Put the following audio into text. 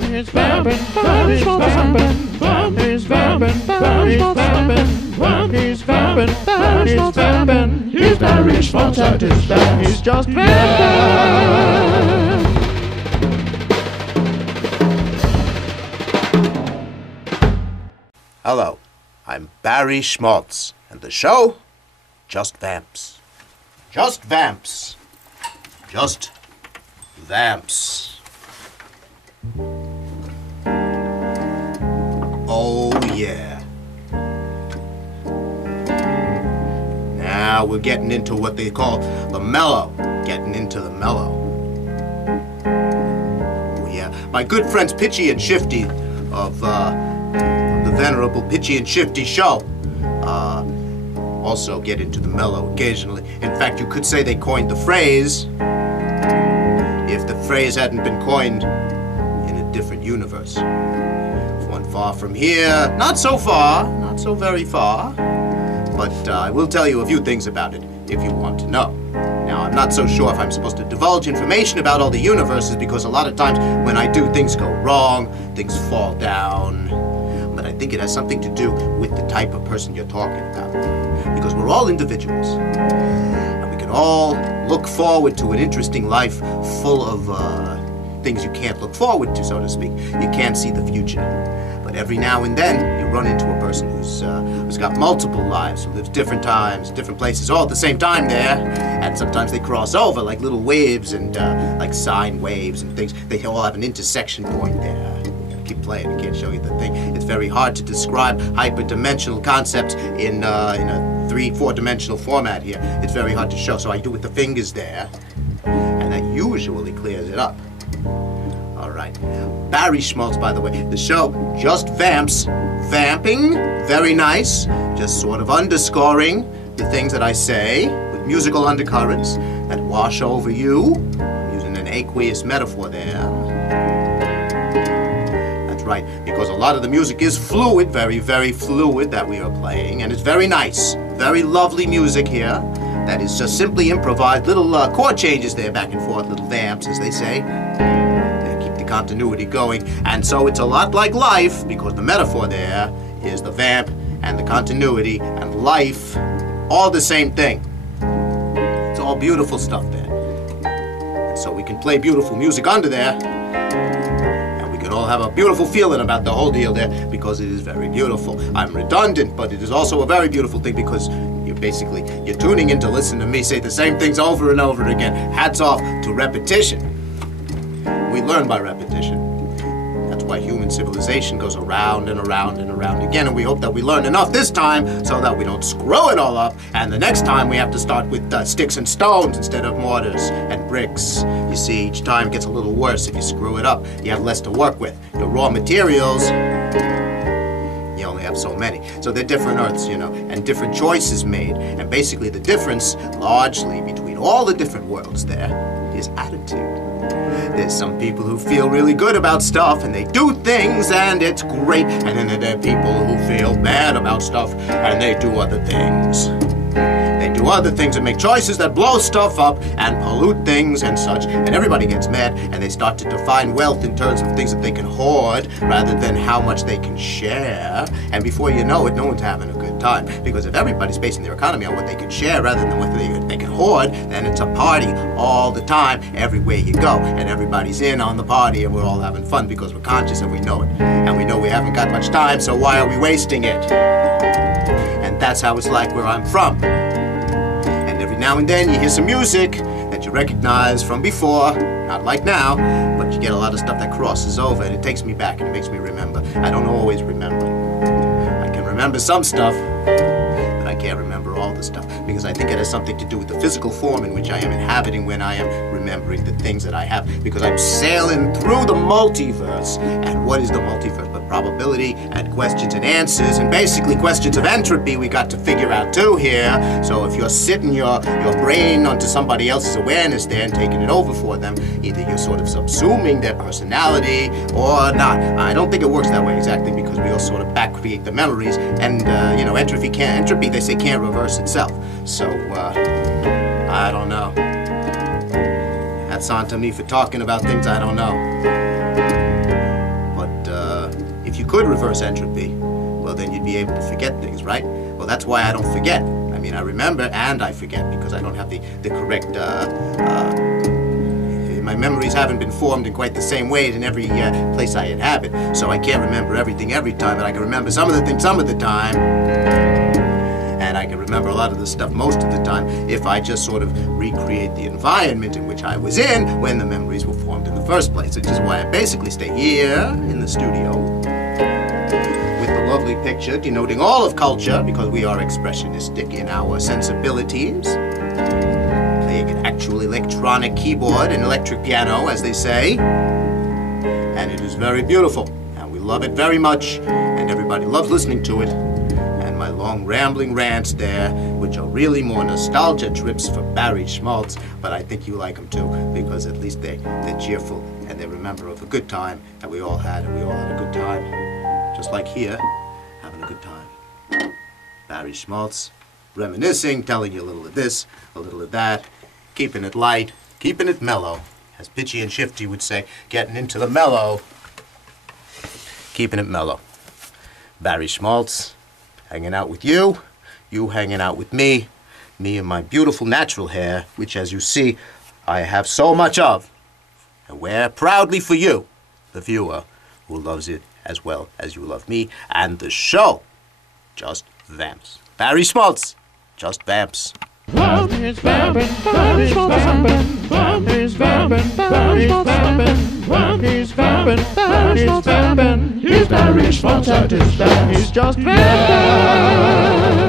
He's vamping, he's vamping, he's vamping, he's vamping, he's vamping, he's vamping, he's Barry Schmaltz at his best. He's just vamping. Hello, I'm Barry Schmaltz, and the show, Just Vamps. Just Vamps. Just Vamps. Oh yeah. Now we're getting into what they call the mellow. Getting into the mellow. Oh yeah. My good friends Pitchy and Shifty of the venerable Pitchy and Shifty show also get into the mellow occasionally. In fact, you could say they coined the phrase if the phrase hadn't been coined in a different universe. One far from here, not so far, not so very far, but I will tell you a few things about it if you want to know. Now, I'm not so sure if I'm supposed to divulge information about all the universes because a lot of times when I do, things go wrong, things fall down. But I think it has something to do with the type of person you're talking about. Because we're all individuals. And we can all look forward to an interesting life full of things you can't look forward to, so to speak. You can't see the future. But every now and then, you run into a person who's got multiple lives, who lives different times, different places, all at the same time there. And sometimes they cross over like little waves and like sine waves and things. They all have an intersection point there. Keep playing, I can't show you the thing. It's very hard to describe hyperdimensional concepts in a 3-4-dimensional format here. It's very hard to show, so I do with the fingers there, and that usually clears it up. All right. Barry Schmaltz, by the way. The show, Just Vamps. Vamping, very nice. Just sort of underscoring the things that I say with musical undercurrents that wash over you. I'm using an aqueous metaphor there. Right, because a lot of the music is fluid, very, very fluid that we are playing, and it's very nice, very lovely music here that is just simply improvised, little chord changes there back and forth, little vamps, as they say. They keep the continuity going, and so it's a lot like life, because the metaphor there is the vamp and the continuity and life, all the same thing. It's all beautiful stuff there. And so we can play beautiful music under there, all have a beautiful feeling about the whole deal there because it is very beautiful. I'm redundant, but it is also a very beautiful thing because you're tuning in to listen to me say the same things over and over again. Hats off to repetition. We learn by repetition. That's why human civilization goes around and around and around again, and we hope that we learn enough this time so that we don't screw it all up, and the next time we have to start with sticks and stones instead of mortars and bricks. You see, each time it gets a little worse if you screw it up. You have less to work with. Your raw materials, you only have so many. So they're different earths, you know, and different choices made. And basically the difference, largely, between all the different worlds there is attitude. There's some people who feel really good about stuff and they do things and it's great. And then there are people who feel bad about stuff and they do other things. They do other things and make choices that blow stuff up and pollute things and such. And everybody gets mad and they start to define wealth in terms of things that they can hoard rather than how much they can share. And before you know it, no one's having a good time. Because if everybody's basing their economy on what they can share rather than what they can hoard, then it's a party all the time, everywhere you go. And everybody's in on the party and we're all having fun because we're conscious and we know it. And we know we haven't got much time, so why are we wasting it? And that's how it's like where I'm from. And every now and then you hear some music that you recognize from before, not like now, but you get a lot of stuff that crosses over and it takes me back and it makes me remember. I don't always remember. I can remember some stuff, but I can't remember all the stuff because I think it has something to do with the physical form in which I am inhabiting when I am remembering the things that I have, because I'm sailing through the multiverse. And what is the multiverse but probability and questions and answers, and basically questions of entropy we got to figure out too here. So if you're sitting your brain onto somebody else's awareness there and taking it over for them, either you're sort of subsuming their personality or not. I don't think it works that way exactly because we all sort of back create the memories, and you know, entropy they say can't reverse itself. So I don't know. That's on to me for talking about things I don't know. could reverse entropy, well, then you'd be able to forget things, right? Well, that's why I don't forget. I mean, I remember and I forget because I don't have the correct, my memories haven't been formed in quite the same way in every place I inhabit. So I can't remember everything every time, but I can remember some of the things some of the time. And I can remember a lot of the stuff most of the time if I just sort of recreate the environment in which I was in when the memories were formed in the first place, which is why I basically stay here in the studio with the lovely picture denoting all of culture, because we are expressionistic in our sensibilities, playing an actual electronic keyboard, an electric piano, as they say, and it is very beautiful, and we love it very much, and everybody loves listening to it. My long rambling rants there, which are really more nostalgia trips for Barry Schmaltz, but I think you like them too, because at least they're cheerful and they remember of a good time that we all had, and we all had a good time, just like here, having a good time. Barry Schmaltz, reminiscing, telling you a little of this, a little of that, keeping it light, keeping it mellow, as Pitchy and Shifty would say, getting into the mellow, keeping it mellow. Barry Schmaltz, hanging out with you, you hanging out with me and my beautiful natural hair, which, as you see, I have so much of, and wear proudly for you, the viewer, who loves it as well as you love me, and the show, Just Vamps. Barry Schmaltz, Just Vamps. Vamp is vampin', Vamp is vampin', Vamp is vampin', Vamp is vampin', Vamp is vampin', Vamp is vampin'. He's Barry Schmaltz at his best. He's just vampin'.